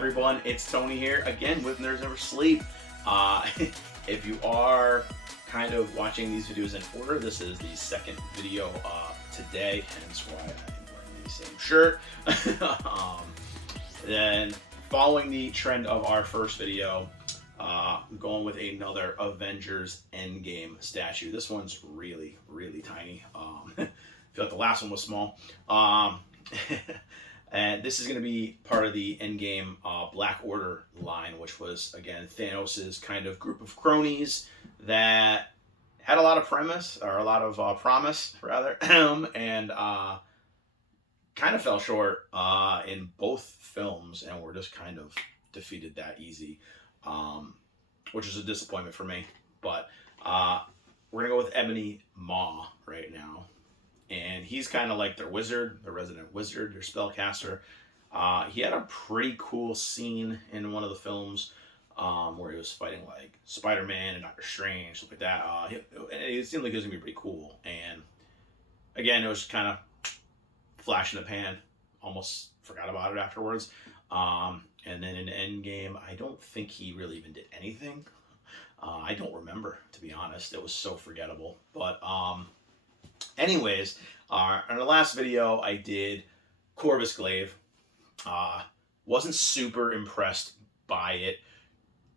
everyone? It's Tony here again with Nerds Never Sleep. If you are kind of watching these videos in order, this is the second video today, hence why I'm wearing the same shirt. Then, following the trend of our first video, I'm going with another Avengers Endgame statue. This one's really, really tiny. I feel like the last one was small. And this is going to be part of the Endgame Black Order line, which was, again, Thanos' kind of group of cronies that had a lot of promise, rather, and kind of fell short in both films, and were just kind of defeated that easy, which is a disappointment for me. But we're going to go with Ebony Maw right now. And he's kind of like their wizard, their resident wizard, their spellcaster. He had a pretty cool scene in one of the films where he was fighting like Spider-Man and Doctor Strange, stuff like that. It seemed like it was going to be pretty cool. And again, it was kind of flash in the pan. Almost forgot about it afterwards. And then in Endgame, I don't think he really even did anything. I don't remember, to be honest. It was so forgettable. But anyways, in the last video, I did Corvus Glaive. Wasn't super impressed by it,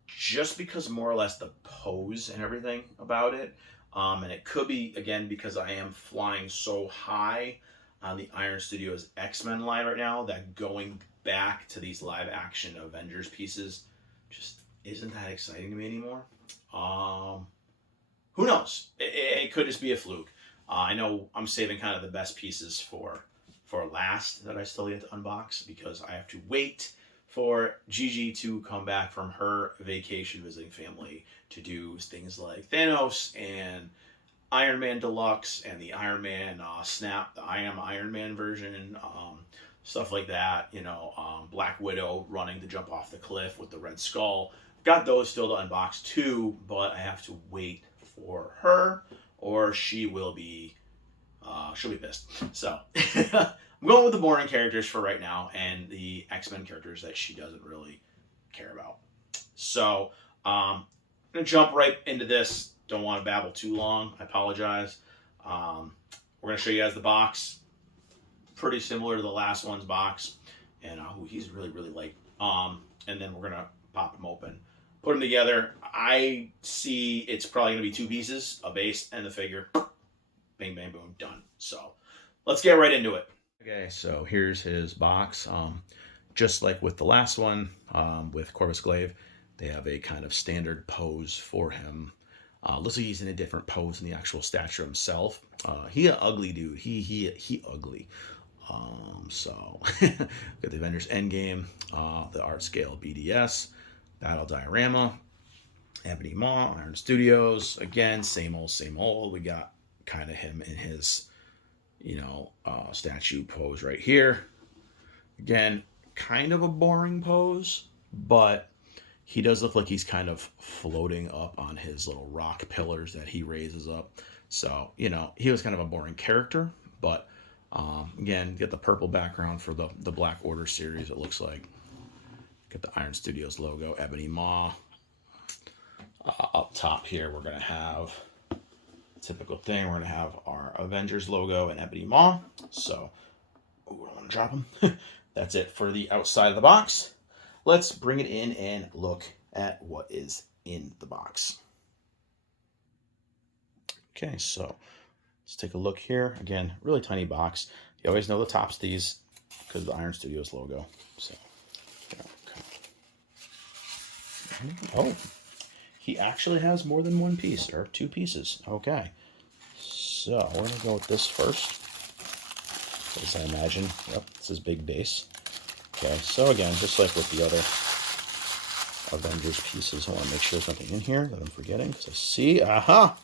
just because more or less the pose and everything about it. And it could be, again, because I am flying so high on the Iron Studios X-Men line right now, that going back to these live-action Avengers pieces just isn't that exciting to me anymore. Who knows? It could just be a fluke. I know I'm saving kind of the best pieces for last that I still get to unbox, because I have to wait for Gigi to come back from her vacation visiting family to do things like Thanos and Iron Man Deluxe and the Iron Man Snap, the I Am Iron Man version, stuff like that. You know, Black Widow running to jump off the cliff with the Red Skull. Got those still to unbox too, but I have to wait for her, or she will be, she'll be pissed. So, I'm going with the boring characters for right now, and the X-Men characters that she doesn't really care about. So, I'm going to jump right into this. Don't want to babble too long. I apologize. We're going to show you guys the box. Pretty similar to the last one's box. And he's really, really light. And then we're going to pop them open. Put them together. I see it's probably going to be two pieces, a base and the figure. Bang, bang, boom, done. So let's get right into it. Okay, so here's his box. Just like with the last one, with Corvus Glaive, they have a kind of standard pose for him. Looks like he's in a different pose than the actual statue himself. He an ugly dude. He ugly. So got the Avengers Endgame, the art scale BDS. Battle diorama, Ebony Maw, Iron Studios. Again, same old. We got kind of him in his, statue pose right here. Again, kind of a boring pose, but he does look like he's kind of floating up on his little rock pillars that he raises up. So, he was kind of a boring character, but again, get the purple background for the Black Order series, it looks like. Get the Iron Studios logo, Ebony Maw. Up top here, we're going to have typical thing. We're going to have our Avengers logo and Ebony Maw. So, I don't want to drop them. That's it for the outside of the box. Let's bring it in and look at what is in the box. Okay, so let's take a look here. Again, really tiny box. You always know the tops of these because of the Iron Studios logo. So, oh, he actually has more than one piece, or two pieces. Okay, so we're going to go with this first, as I imagine. Yep, this is big base. Okay, so again, just like with the other Avengers pieces, I want to make sure there's nothing in here that I'm forgetting, because I see, aha!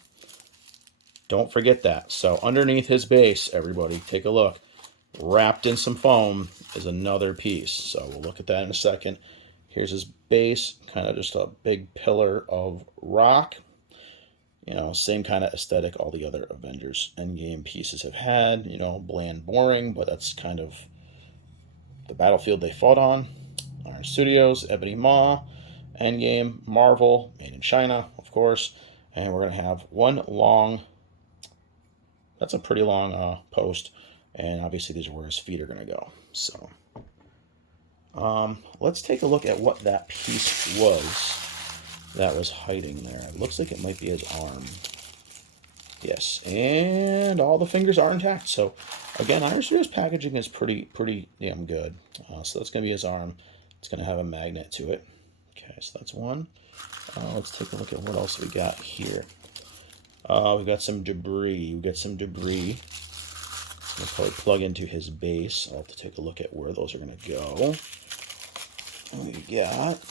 Don't forget that. So underneath his base, everybody, take a look. Wrapped in some foam is another piece. So we'll look at that in a second. Here's his base, kind of just a big pillar of rock. Same kind of aesthetic all the other Avengers Endgame pieces have had. Bland, boring, but that's kind of the battlefield they fought on. Iron Studios, Ebony Maw, Endgame, Marvel, made in China, of course. And we're going to have one long, that's a pretty long post. And obviously these are where his feet are going to go. So let's take a look at what that piece was that was hiding there. It looks like it might be his arm. Yes, and all the fingers are intact. So again, Iron Studios packaging is pretty damn good. So that's going to be his arm. It's going to have a magnet to it. Okay, so that's one. Let's take a look at what else we got here. We've got some debris. We've got some debris. We'll probably plug into his base. I'll have to take a look at where those are going to go. We got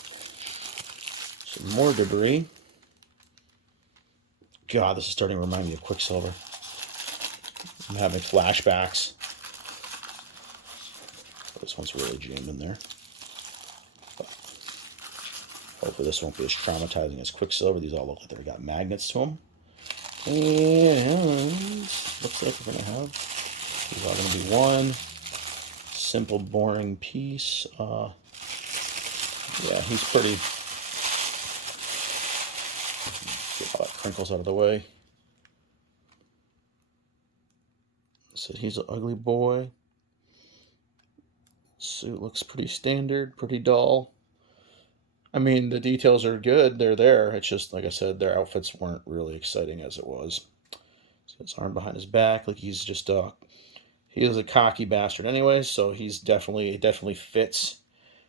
some more debris. God, this is starting to remind me of Quicksilver. I'm having flashbacks. This one's really jammed in there. But hopefully this won't be as traumatizing as Quicksilver. These all look like they've got magnets to them. And looks like we're going to have, these are going to be one simple, boring piece. Yeah, he's pretty... Get all that crinkles out of the way. So he's an ugly boy. Suit looks pretty standard, pretty dull. I mean, the details are good. They're there. It's just, like I said, their outfits weren't really exciting as it was. So his arm behind his back, like he's just he is a cocky bastard anyway, so it definitely fits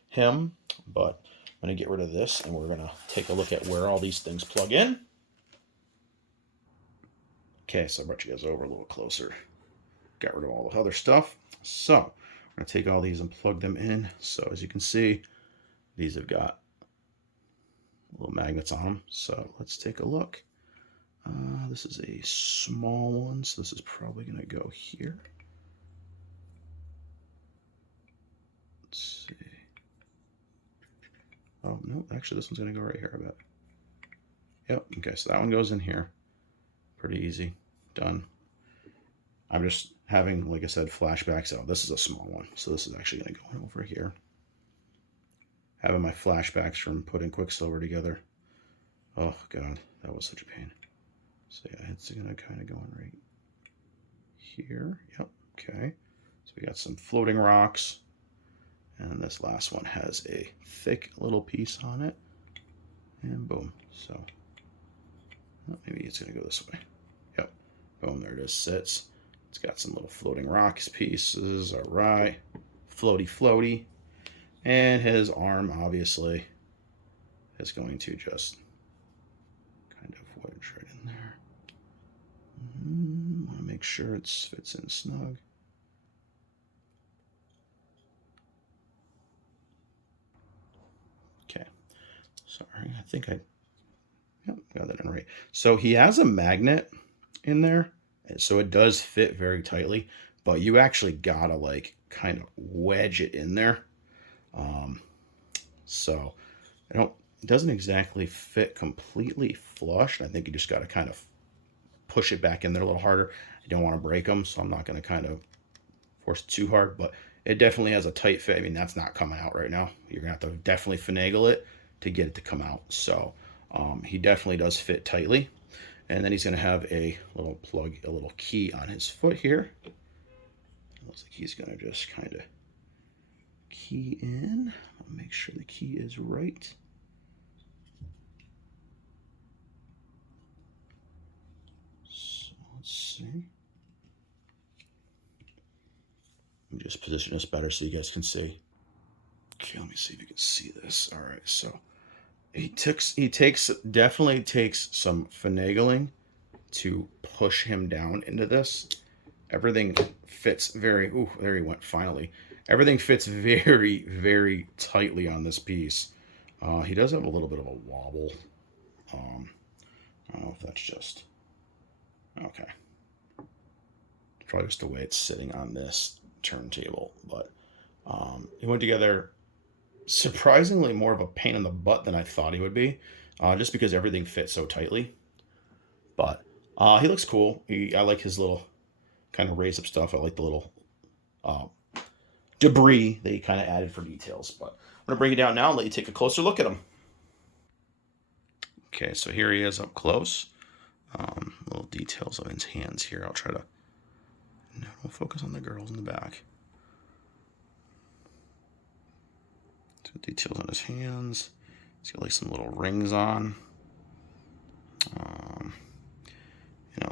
him. But I'm going to get rid of this, and we're going to take a look at where all these things plug in. Okay, so I brought you guys over a little closer. Got rid of all the other stuff. So I'm going to take all these and plug them in. So as you can see, these have got little magnets on them. So let's take a look. This is a small one, so this is probably going to go here. Let's see. Oh, no, actually this one's going to go right here, I bet. Yep, okay, so that one goes in here. Pretty easy. Done. I'm just having, like I said, flashbacks. Oh, this is a small one, so this is actually going to go over here. Having my flashbacks from putting Quicksilver together. Oh, God, that was such a pain. So, yeah, it's going to kind of go in right here. Yep, okay. So we got some floating rocks. And this last one has a thick little piece on it. And boom. So, well, maybe it's going to go this way. Yep. Boom, there it is, sits. It's got some little floating rocks pieces. All right. Floaty, floaty. And his arm, obviously, is going to just kind of wedge right in there. Want to make sure it fits in snug. Okay. Sorry, I think I got that in right. So he has a magnet in there, so it does fit very tightly, but you actually gotta like kind of wedge it in there. So it doesn't exactly fit completely flush. I think you just got to kind of push it back in there a little harder. I don't want to break them, so I'm not going to kind of force it too hard, but it definitely has a tight fit. I mean, that's not coming out right now. You're going to have to definitely finagle it to get it to come out. So he definitely does fit tightly. And then he's going to have a little plug, a little key on his foot here. It looks like he's going to just kind of key in. I'll make sure the key is right. So let's see. Let me just position this better so you guys can see. Okay, let me see if you can see this. All right, so definitely takes some finagling to push him down into this. Everything fits very, ooh, there he went finally. Everything fits very, very tightly on this piece. He does have a little bit of a wobble. I don't know if that's just, okay. Probably just the way it's sitting on this turntable, but he went together surprisingly more of a pain in the butt than I thought he would be, just because everything fits so tightly. But he looks cool. I like his little kind of raise up stuff. I like the little debris that he kind of added for details. But going to bring you down now and let you take a closer look at him. Okay, so here he is up close. Little details of his hands here. I'll try to... No, don't focus on the girls in the back. So details on his hands. He's got like some little rings on.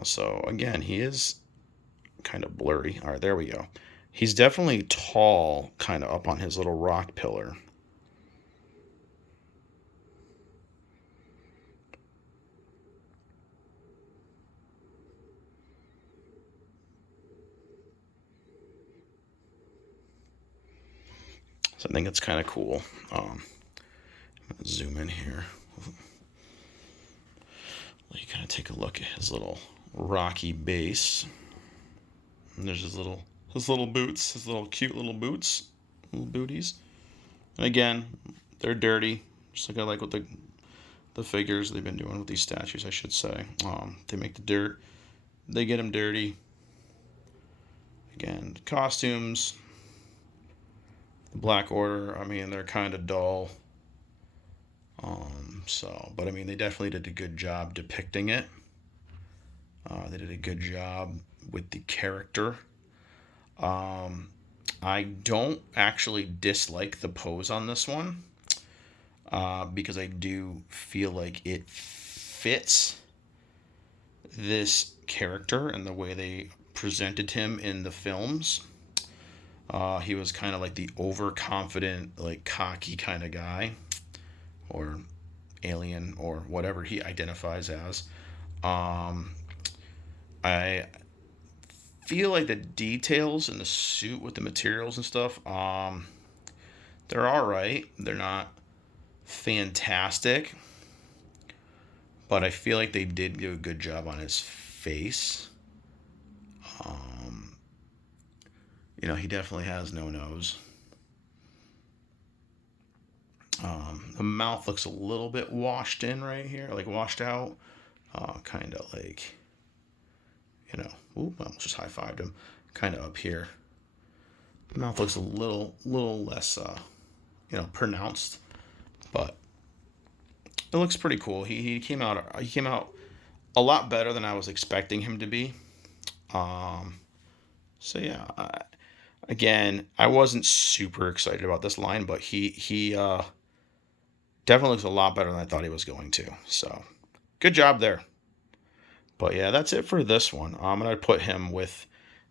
So again, he is kind of blurry. All right, there we go. He's definitely tall, kind of up on his little rock pillar. So I think it's kind of cool. Zoom in here. Let you kind of take a look at his little rocky base. And there's his little boots, his little cute little boots, little booties. And again, they're dirty, just like with the figures they've been doing with these statues, I should say. They make the dirt, they get them dirty. Again, costumes, the Black Order, I mean, they're kind of dull. But I mean, they definitely did a good job depicting it. They did a good job with the character. I don't actually dislike the pose on this one, because I do feel like it fits this character and the way they presented him in the films. He was kind of like the overconfident, like cocky kind of guy, or alien, or whatever he identifies as. I feel like the details in the suit with the materials and stuff, they're all right. They're not fantastic, but I feel like they did do a good job on his face. He definitely has no nose. The mouth looks a little bit washed in right here, like washed out. Kind of like, ooh, I almost just high-fived him. Kind of up here. The mouth looks a little less, pronounced, but it looks pretty cool. He came out a lot better than I was expecting him to be. So yeah, again, I wasn't super excited about this line, but he definitely looks a lot better than I thought he was going to. So good job there. But yeah, that's it for this one. I'm going to put him with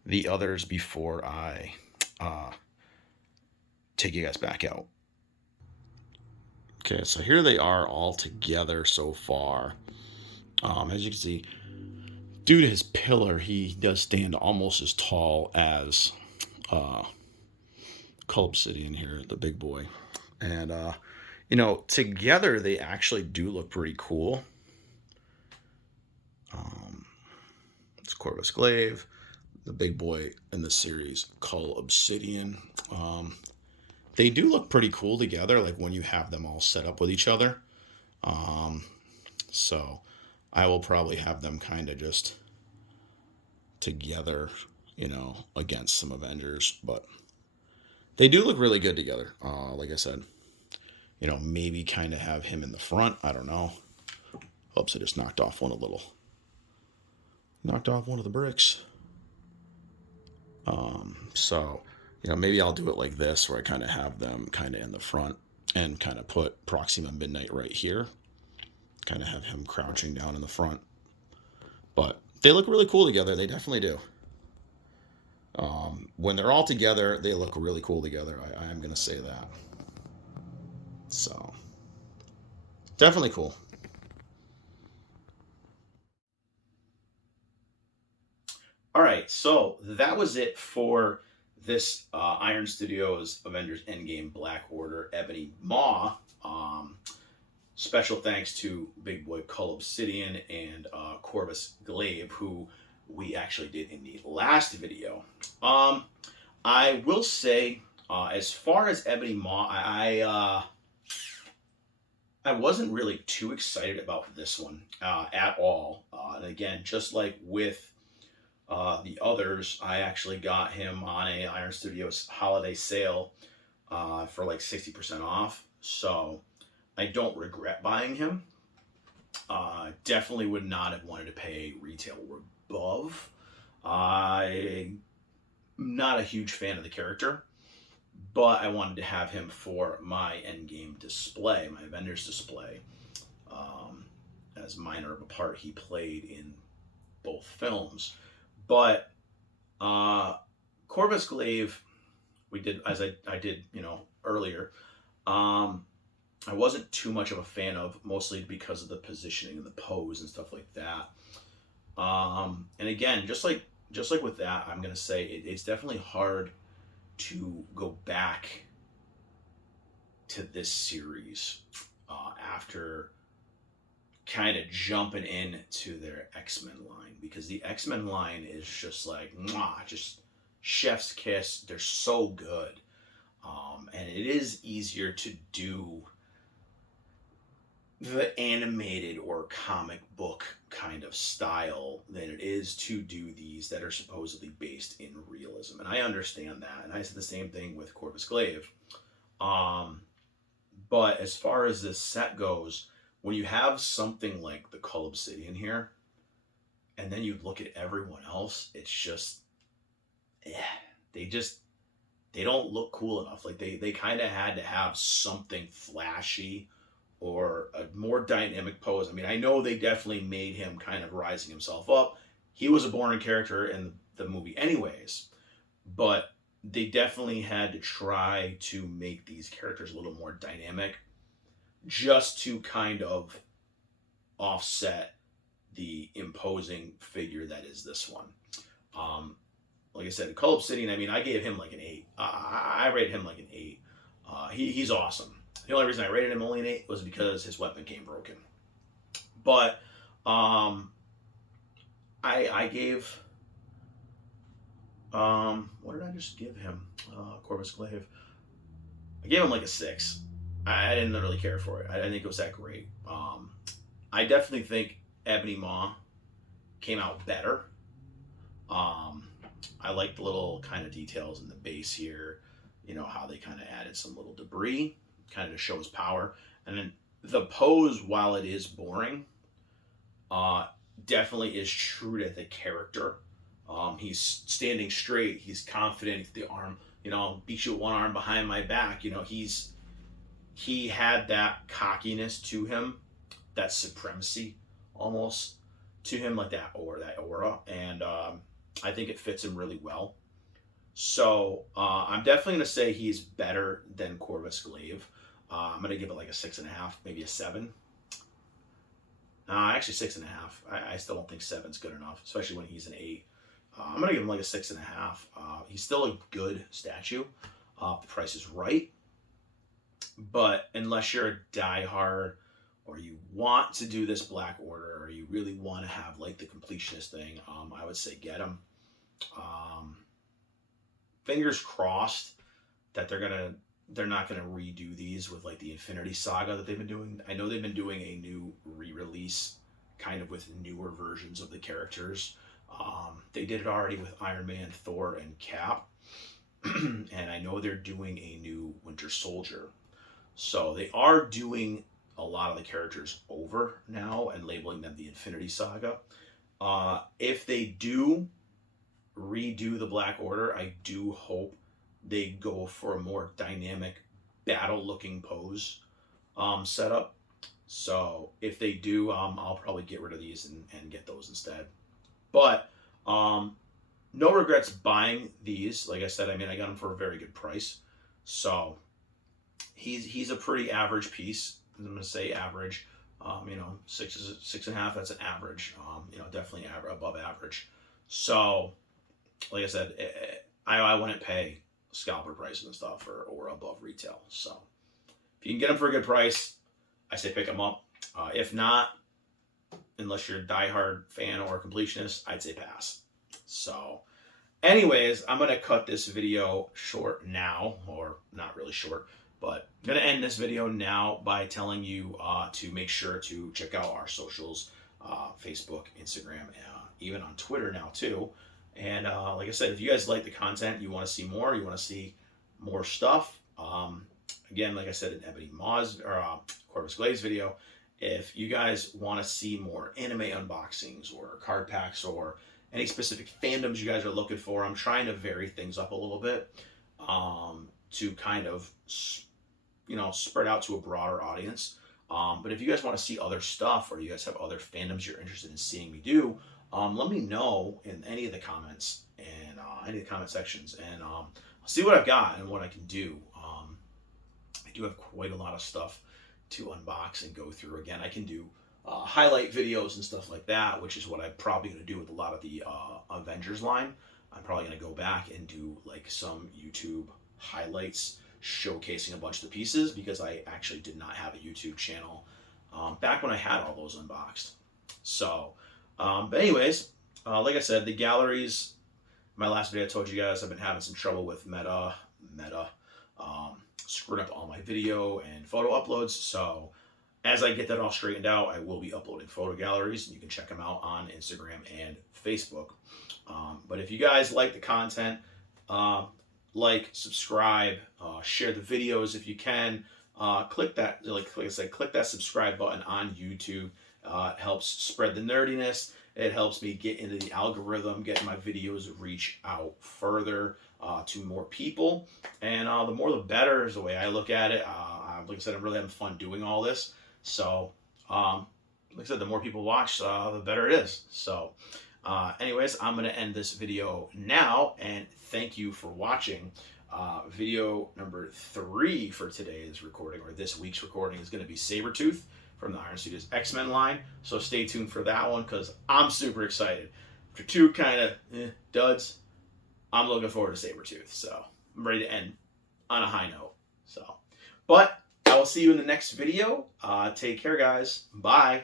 the others before I take you guys back out. Okay, so here they are all together so far. As you can see, due to his pillar, he does stand almost as tall as Cull Obsidian here, the big boy. And, together they actually do look pretty cool. It's Corvus Glaive, the big boy in the series, Cull Obsidian. They do look pretty cool together, like when you have them all set up with each other. So I will probably have them kind of just together, against some Avengers, but they do look really good together. Like I said, maybe kind of have him in the front. I don't know. Oops, I just knocked off one of the bricks. So, maybe I'll do it like this, where I kind of have them kind of in the front and kind of put Proxima Midnight right here. Kind of have him crouching down in the front. But they look really cool together. They definitely do. When they're all together, they look really cool together. I am going to say that. So, definitely cool. All right, so that was it for this Iron Studios Avengers Endgame Black Order Ebony Maw. Special thanks to Big Boy Cull Obsidian and Corvus Glaive, who we actually did in the last video. I will say, as far as Ebony Maw, I wasn't really too excited about this one at all. And again, just like with the others, I actually got him on a Iron Studios holiday sale for like 60% off. So I don't regret buying him. Definitely would not have wanted to pay retail or above. I'm not a huge fan of the character, but I wanted to have him for my Endgame display, my Avengers display, as minor of a part he played in both films. But Corvus Glaive, we did, as I did, earlier. I wasn't too much of a fan of, mostly because of the positioning and the pose and stuff like that. And again, just like with that, I'm gonna say it's definitely hard to go back to this series after kind of jumping into their X-Men line, because the X-Men line is just like mwah, just chef's kiss. They're so good, and it is easier to do the animated or comic book kind of style than it is to do these that are supposedly based in realism. And I understand that. And I said the same thing with Corvus Glaive. But as far as this set goes, when you have something like the Cull Obsidian here, and then you look at everyone else, it's just, they don't look cool enough. Like they kind of had to have something flashy or a more dynamic pose. I mean, I know they definitely made him kind of rising himself up. He was a boring character in the movie anyways, but they definitely had to try to make these characters a little more dynamic just to kind of offset the imposing figure that is this one. Like I said, Cull Obsidian, I mean, I gave him like an 8. I rated him like an 8. He's awesome. The only reason I rated him only an 8 was because his weapon came broken. But I gave, what did I just give him? Corvus Glaive. I gave him like a 6. I didn't really care for it. I didn't think it was that great. I definitely think Ebony Maw came out better. I like the little kind of details in the base here. How they kind of added some little debris, kind of shows power. And then the pose, while it is boring, definitely is true to the character. He's standing straight. He's confident. The arm, beat you with one arm behind my back. He had that cockiness to him, that supremacy almost to him, like that aura. And I think it fits him really well. So I'm definitely going to say he's better than Corvus Glaive. I'm going to give it like a 6.5, maybe a 7. Actually 6.5. I still don't think 7's good enough, especially when he's an 8. I'm going to give him like a 6.5. He's still a good statue. The price is right. But unless you're a diehard, or you want to do this Black Order, or you really want to have like the completionist thing, I would say get him. Fingers crossed that they're not gonna redo these with like the Infinity Saga that they've been doing. I know they've been doing a new re-release kind of with newer versions of the characters. They did it already with Iron Man, Thor, and Cap. And I know they're doing a new Winter Soldier. So they are doing a lot of the characters over now and labeling them the Infinity Saga. If they do redo the Black Order, I do hope they go for a more dynamic battle-looking pose setup. So if they do, I'll probably get rid of these and get those instead. But no regrets buying these. Like I said, I mean, I got them for a very good price. So he's a pretty average piece. I'm going to say average. 6.5, that's an average. Definitely above average. So, like I said, I wouldn't pay scalper prices and stuff or above retail. So, if you can get them for a good price, I say pick them up. If not, unless you're a diehard fan or a completionist, I'd say pass. So, anyways, I'm going to cut this video short now, or not really short, but I'm going to end this video now by telling you to make sure to check out our socials, Facebook, Instagram, even on Twitter now too. And like I said, if you guys like the content, you want to see more, you want to see more stuff, Again, like I said in Ebony Maw's or Corvus Glaive's video, if you guys want to see more anime unboxings or card packs or any specific fandoms you guys are looking for, I'm trying to vary things up a little bit to kind of, spread out to a broader audience. But if you guys want to see other stuff or you guys have other fandoms you're interested in seeing me do, let me know in any of the comments and any of the comment sections, and I'll see what I've got and what I can do. I do have quite a lot of stuff to unbox and go through. Again, I can do highlight videos and stuff like that, which is what I'm probably going to do with a lot of the Avengers line. I'm probably going to go back and do like some YouTube highlights showcasing a bunch of the pieces, because I actually did not have a YouTube channel back when I had all those unboxed. So, but anyways, like I said, the galleries, my last video I told you guys I've been having some trouble with Meta screwing up all my video and photo uploads. So as I get that all straightened out, I will be uploading photo galleries, and you can check them out on Instagram and Facebook. But if you guys like the content, like, subscribe, share the videos if you can. Click that, like I said, click that subscribe button on YouTube. It helps spread the nerdiness. It helps me get into the algorithm, get my videos reach out further to more people. And the more the better is the way I look at it. Like I said, I'm really having fun doing all this. So, like I said, the more people watch, the better it is. So, anyways, I'm going to end this video now, and thank you for watching. Video number 3 for today's recording, or this week's recording, is going to be Sabretooth from the Iron Studios X-Men line. So stay tuned for that one, because I'm super excited. After 2 kind of duds, I'm looking forward to Sabretooth. So I'm ready to end on a high note. So, but I will see you in the next video. Take care, guys. Bye.